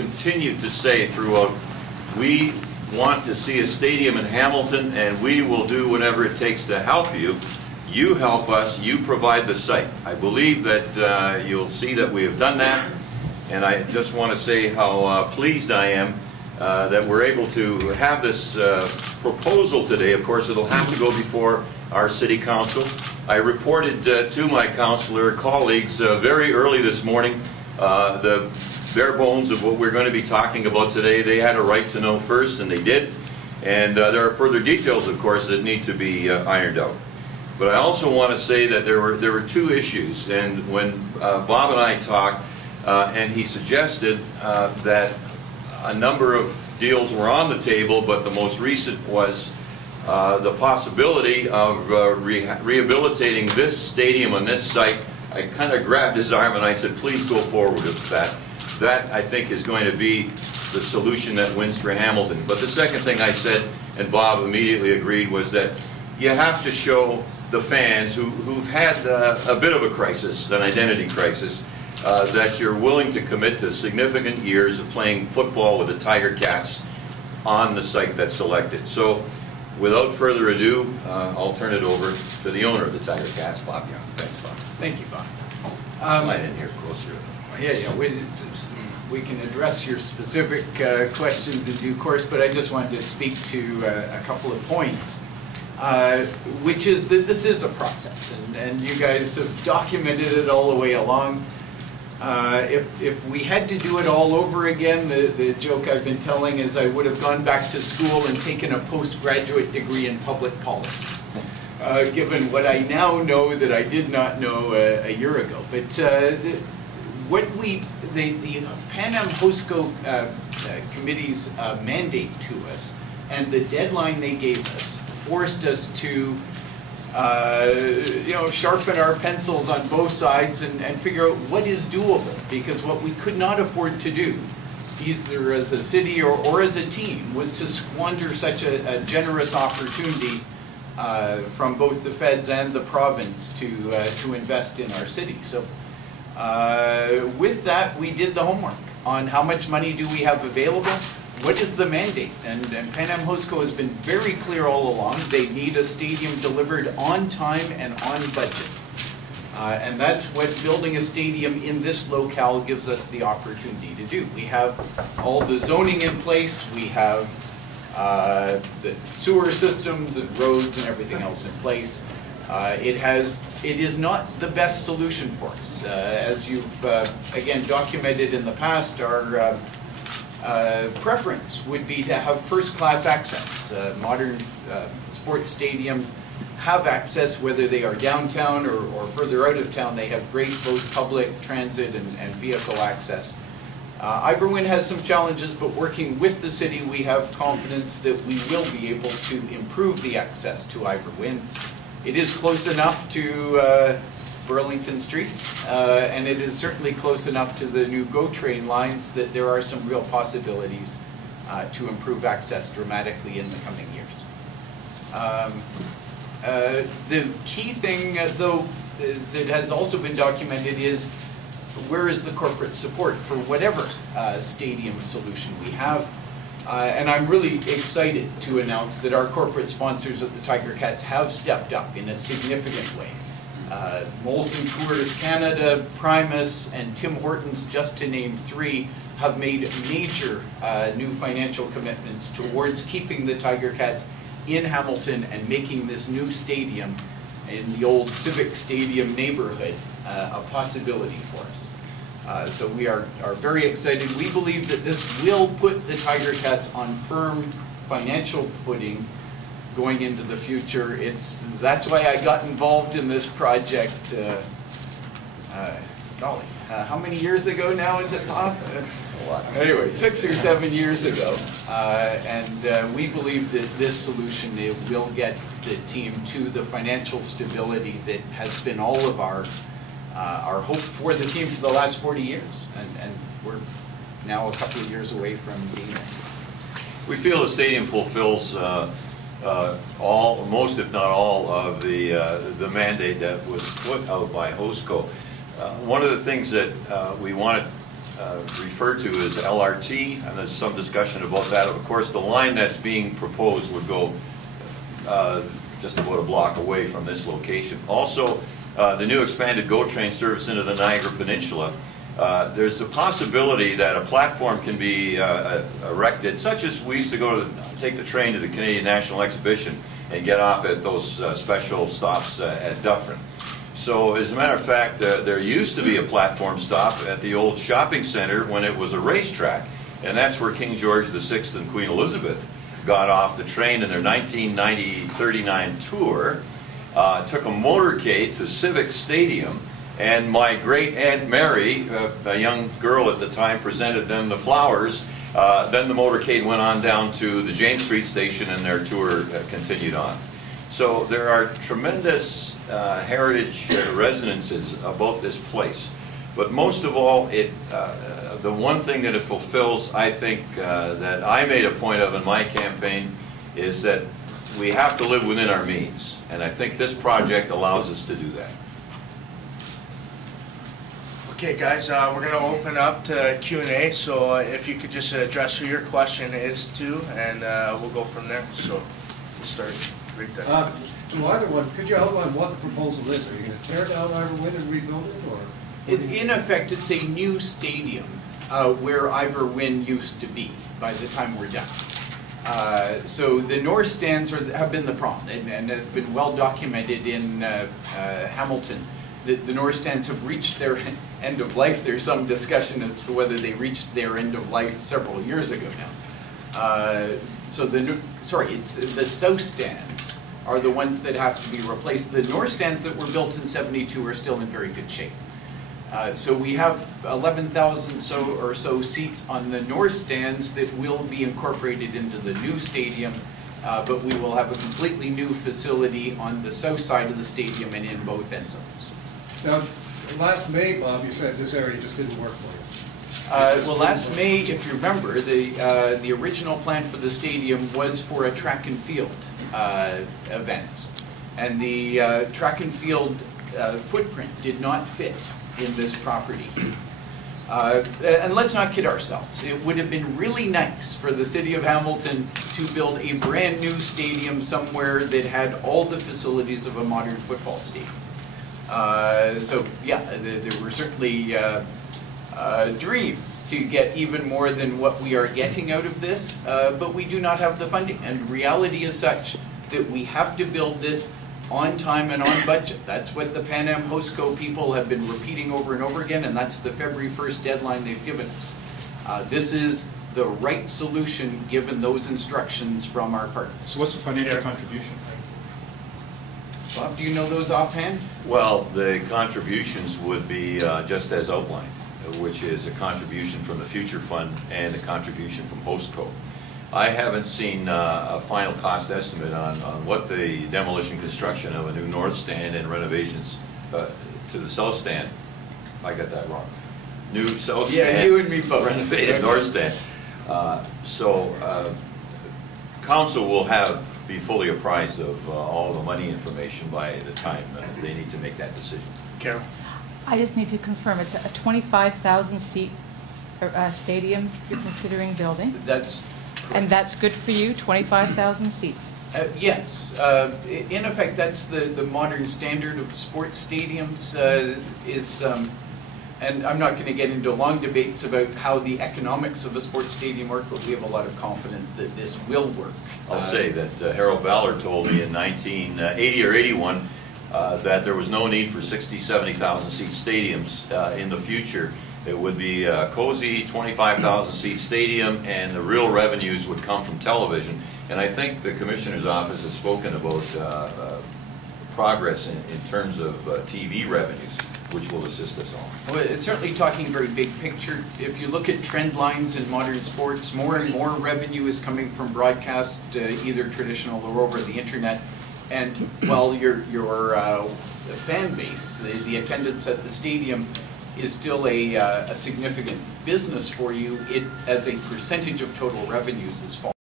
continued to say throughout, we want to see a stadium in Hamilton, and we will do whatever it takes to help you. You help us, you provide the site. I believe that you'll see that we have done that, and I just want to say how pleased I am that we're able to have this proposal today. Of course, it'll have to go before our City Council. I reported to my councillor colleagues very early this morning the bare bones of what we're going to be talking about today. They had a right to know first, and they did. And there are further details, of course, that need to be ironed out. But I also want to say that there were two issues, and when Bob and I talked, and he suggested that a number of deals were on the table, but the most recent was the possibility of rehabilitating this stadium on this site. I kind of grabbed his arm and I said, please go forward with that. That, I think, is going to be the solution that wins for Hamilton. But the second thing I said, and Bob immediately agreed, was that you have to show the fans who've had a bit of a crisis, an identity crisis, that you're willing to commit to significant years of playing football with the Tiger Cats on the site that's selected. So, without further ado, I'll turn it over to the owner of the Tiger Cats, Bob Young. Thanks, Bob. Thank you, Bob. Slide in here closer. Yeah, we can address your specific questions in due course, but I just wanted to speak to a couple of points, which is that this is a process, and you guys have documented it all the way along. If we had to do it all over again, the joke I've been telling is I would have gone back to school and taken a postgraduate degree in public policy, given what I now know that I did not know a year ago. But the Pan Am HOSCO Committee's mandate to us and the deadline they gave us forced us to sharpen our pencils on both sides and figure out what is doable, because what we could not afford to do, either as a city or as a team, was to squander such a generous opportunity from both the feds and the province to invest in our city. So with that, we did the homework on how much money do we have available. What is the mandate? And Pan Am HOSCO has been very clear all along. They need a stadium delivered on time and on budget. And that's what building a stadium in this locale gives us the opportunity to do. We have all the zoning in place. We have the sewer systems and roads and everything else in place. It is not the best solution for us. As you've, again, documented in the past, our preference would be to have first-class access. Modern sports stadiums have access, whether they are downtown or further out of town. They have great both public transit and vehicle access. Ivor Wynne has some challenges, but working with the city, we have confidence that we will be able to improve the access to Ivor Wynne. It is close enough to Burlington Street, and it is certainly close enough to the new GO train lines that there are some real possibilities to improve access dramatically in the coming years. The key thing, though, that has also been documented is where is the corporate support for whatever stadium solution we have. And I'm really excited to announce that our corporate sponsors at the Tiger Cats have stepped up in a significant way. Molson Coors Canada, Primus, and Tim Hortons, just to name three, have made major new financial commitments towards keeping the Tiger Cats in Hamilton and making this new stadium in the old Civic Stadium neighborhood a possibility for us. So we are very excited. We believe that this will put the Tiger Cats on firm financial footing going into the future. That's why I got involved in this project, golly, how many years ago now is it, Bob? Anyway, 6 or 7 years ago. And we believe that this solution will get the team to the financial stability that has been all of our hope for the team for the last 40 years. And we're now a couple of years away from being there. We feel the stadium fulfills most if not all of the mandate that was put out by HOSCO. One of the things that we wanted referred to as LRT, and there's some discussion about that. Of course, the line that's being proposed would go just about a block away from this location. Also, the new expanded GO train service into the Niagara Peninsula. There's a possibility that a platform can be erected, such as we used to go to take the train to the Canadian National Exhibition and get off at those special stops at Dufferin. So, as a matter of fact, there used to be a platform stop at the old shopping center when it was a racetrack, and that's where King George VI and Queen Elizabeth got off the train in their 1939 tour, took a motorcade to Civic Stadium, and my great Aunt Mary, a young girl at the time, presented them the flowers. Then the motorcade went on down to the James Street station and their tour continued on. So there are tremendous heritage resonances about this place. But most of all, the one thing that it fulfills, I think, that I made a point of in my campaign is that we have to live within our means. And I think this project allows us to do that. Okay, guys, we're going to open up to Q&A, so if you could just address who your question is to, and we'll go from there. So we'll start right there. To either one, could you outline what the proposal is? Are you going to tear down Ivor Wynne and rebuild it, or? In effect, it's a new stadium where Ivor Wynne used to be by the time we're done. So the north stands have been the problem, and have been well documented in Hamilton. The north stands have reached their end of life. There's some discussion as to whether they reached their end of life several years ago now. So it's the south stands are the ones that have to be replaced. The north stands that were built in '72 are still in very good shape. So we have 11,000 or so seats on the north stands that will be incorporated into the new stadium, but we will have a completely new facility on the south side of the stadium and in both end zones. Now, last May, Bob, you said this area just didn't work for you. Well, last May, if you remember, the original plan for the stadium was for a track and field events, and the track and field footprint did not fit in this property. And let's not kid ourselves. It would have been really nice for the city of Hamilton to build a brand new stadium somewhere that had all the facilities of a modern football stadium. So yeah, there were certainly dreams to get even more than what we are getting out of this, but we do not have the funding. And reality is such that we have to build this on time and on budget. That's what the Pan Am Hostco people have been repeating over and over again, and that's the February 1st deadline they've given us. This is the right solution given those instructions from our partners. So what's the financial contribution? Bob, do you know those offhand? Well, the contributions would be just as outlined, which is a contribution from the Future Fund and a contribution from Hostco. I haven't seen a final cost estimate on what the demolition construction of a new north stand and renovations to the south stand. I got that wrong. New south stand. Yeah, you and me both. Renovated north stand. Council will be fully apprised of all the money information by the time they need to make that decision. Carol? I just need to confirm, it's a 25,000 seat stadium you're considering building? That's correct. And that's good for you, 25,000 seats? Yes. In effect, that's the modern standard of sports stadiums and I'm not going to get into long debates about how the economics of a sports stadium work, but we have a lot of confidence that this will work. I'll say that Harold Ballard told me in 1980 or 81 that there was no need for 60, 70,000 seat stadiums in the future. It would be a cozy 25,000 seat stadium, and the real revenues would come from television. And I think the Commissioner's office has spoken about progress in terms of TV revenues, which will assist us all. Well, it's certainly talking very big picture. If you look at trend lines in modern sports, more and more revenue is coming from broadcast, either traditional or over the internet. And while your fan base, the attendance at the stadium, is still a significant business for you, it as a percentage of total revenues is falling.